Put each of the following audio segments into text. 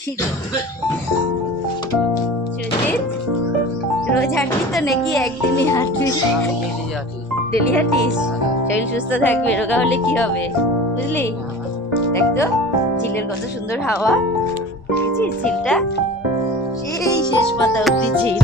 সুজিত, রোজ হাঁটবি তো নাকি একদিনই হাঁটবি? ডেলি হাঁটিস? শরীর সুস্থ থাকবে, রোগা হলে কি হবে বুঝলি? দেখ তো ঝিলের কত সুন্দর হাওয়া, দেখেছিস ঝিলটা? সেই শেষ মাথা অব্দি ঝিল।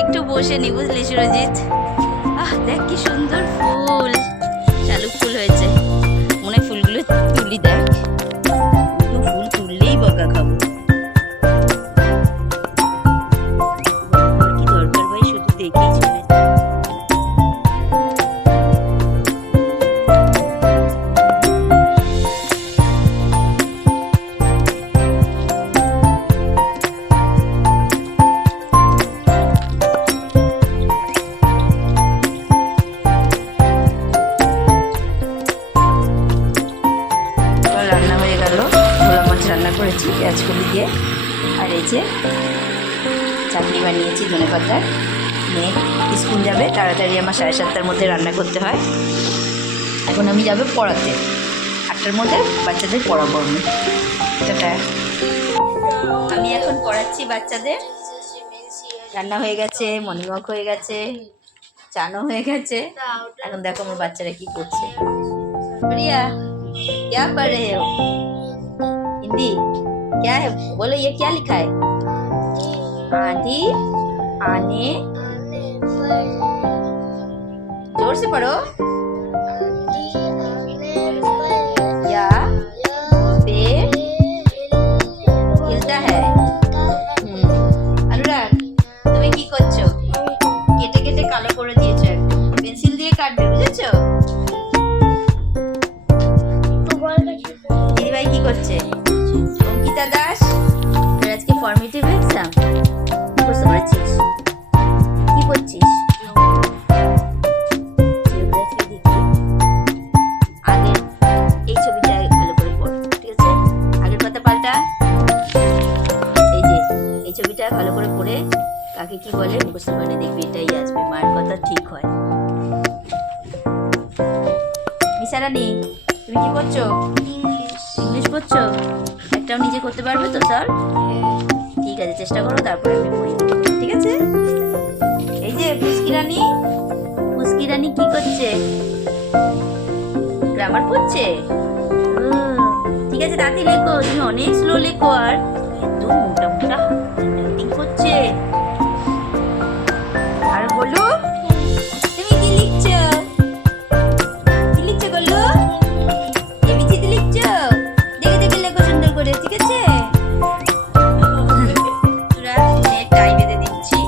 একটু বসে নি বুঝলি সুরজিৎ? দেখ কি সুন্দর ফুল, শালুক ফুল হয়েছে। মনে ফুলগুলো তুলি, দেখ ফুল তুললেই বকা খাবো। কি দরকার ভাই, শুধু দেখেই চলে। করেছি পেঁয়াজ কলি দিয়ে, আর এই যে চাটনি বানিয়েছি ধনে পাতার। মেয়ে স্কুল যাবে, তাড়াতাড়ি আমার 7:30টার মধ্যে রান্না করতে হয়। এখন আমি যাবো পড়াতে, 8টার মধ্যে বাচ্চাদের পড়াবো আমি। আমি এখন পড়াচ্ছি বাচ্চাদের। রান্না হয়ে গেছে, মর্নিং ওয়াক হয়ে গেছে, চানও হয়ে গেছে। এখন দেখো আমার বাচ্চারা কি করছে। প্রিয়া, क्या पढ़ रहे हो? हिंदी क्या है बोलो, ये क्या लिखा है? आंधी आने, जोर से पढ़ो। या पेड़ हिलता है। अनुराग, তুমি কি করছো? কেটে কেটে কালো করে দিয়েছো, একদম পেন্সিল দিয়ে কাটবে, বুঝেছো? দিদিভাই কি করছে? অঙ্কিতা দাস, তোর আজকে ফর্মেটিভ এক্সাম, বুঝতে পারছিস? কি করছিস? আগের এই ছবিটা ভালো করে পড়, ঠিক আছে? আগের কথা পাল্টা। এই যে এই ছবিটা ভালো করে পড়ে কাকে কি বলে মুখস্থ করে দেখবি, এটাই আসবে, মায়ের কথা ঠিক হয়। নিশারানী, তুমি কি করছো? ইংলিশ পড়ছো? একটাও নিজে করতে পারবে তো স্যার? ঠিক আছে, চেষ্টা করো, তারপরে আমি পড়ি, ঠিক আছে? এই যে ফুসকি রানী কি করছে? গ্রামার পড়ছে। ঠিক আছে, তাড়াতাড়ি লেখো, তুমি অনেক স্লো লেখো। আর এত মোটা মোটা রাইটিং করছে। আর বলো, তুমি কি লিখছো? কি লিখছো বলো? এবিসিডি লিখছো? দেখে দেখে লেখো সুন্দর করে, ঠিক আছে? তোরা ফোনে টাই বেঁধে দিচ্ছি।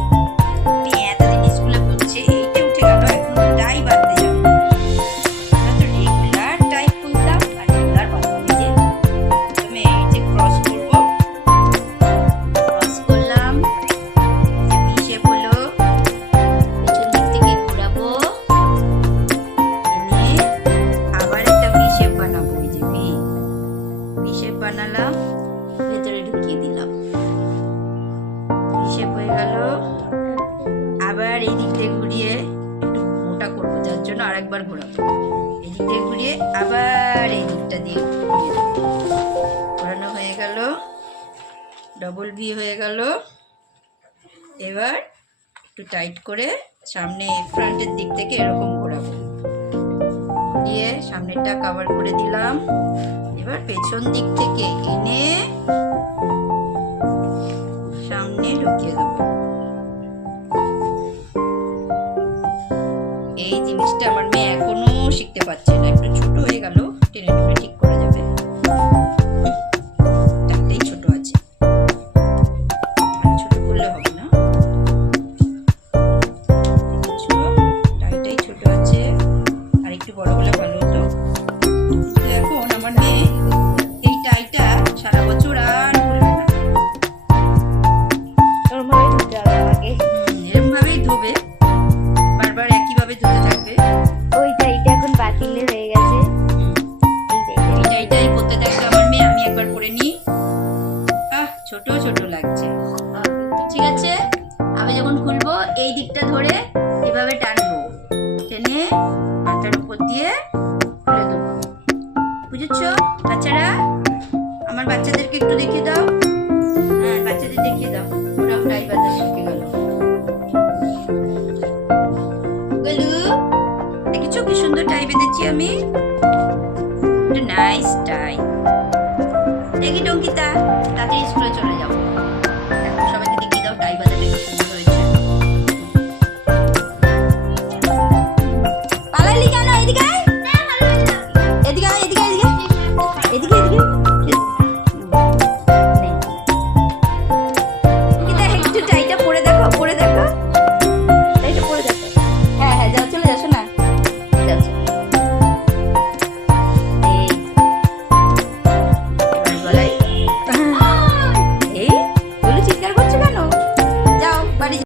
মেয়ে এতদিন স্কুলে পড়ছে, এইটা উঠে গেল, এখন টাই বাঁধতে যাবে। আমরা তো রেগুলার টাই খুলতাম, আর রেগুলার বাঁধতাম। এই যে প্রথমে এই যে ক্রস করবো, ক্রস করলাম, যে ভি শেপ হলো, পেছন দিক থেকে ঘোরাবো, এনে আবার একটা ভি শেপ বানাবো। এই যে ভি শেপ বানালাম, ভেতরে ঢুকিয়ে দিলাম, ভি শেপ হয়ে গেল। আবার এই দিক থেকে ঘুরিয়ে একটু মোটা করবো, যার জন্য আরেকবার ঘোরাবো। এই দিক থেকে ঘুরিয়ে আবার এই দিকটা দিয়ে ঘুরিয়ে দেবো। ঘোরানো হয়ে গেল, ডবল ভি হয়ে গেল। এবার একটু টাইট করে সামনে ফ্রন্টের দিক থেকে এরকম ঘোরাবো। দিয়ে সামনেরটা কভার করে দিলাম। এবার পেছন দিক থেকে এনে সামনে ঢুকিয়ে দেবো। এই জিনিসটা আমার মেয়ে এখনো শিখতে পারছে না, একটু ছোট হয়ে গেল, টেনে টুনে ঠিক করা যাবে। একটাই ছোট আছে, ছোট করলে হবে না। টাইটাই ছোট আছে, আর একটু বড় হলে ভালো হতো। তো এখন আমার মেয়ে এই টাইটা সারা বছর আর খুলবে না, এরকম ভাবেই ধোবে, বারবার একইভাবে ধুতে থাকবে। ওই টাইটা এখন বাতিলে হয়ে গেছে, এই টাইটাই করতে থাকবে আমার মেয়ে। আমি একবার করে নিই। ছোট ছোট লাগছে। ঠিক আছে, আমি যখন খুলবো এই দিকটা ধরে এভাবে টানবো, টেনে মাথার উপর দিয়ে খুলে দেবো। বুঝেছো বাচ্চারা? আমার বাচ্চাদেরকে একটু দেখিয়ে দাও। হ্যাঁ, বাচ্চাদের দেখিয়ে দাও, ওরাও টাই বাঁধা শিখে গেল। গলু, দেখেছো কি সুন্দর টাই বেঁধেছি আমি? নাইস টাই। দেখি টঙ্কিতা, তাড়াতাড়ি স্কুলে চলে